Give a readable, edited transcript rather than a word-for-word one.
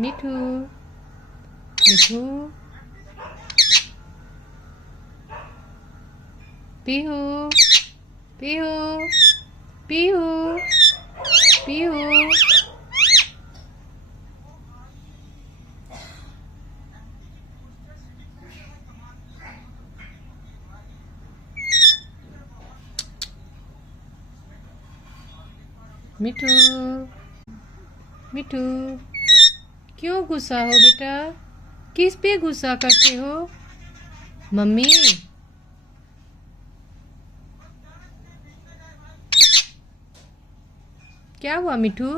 मिठू मिठू पीहू पीहू पीहू पीहू मिठू मिठू क्यों गुस्सा हो बेटा? किस पे गुस्सा करते हो? मम्मी क्या हुआ मिठू?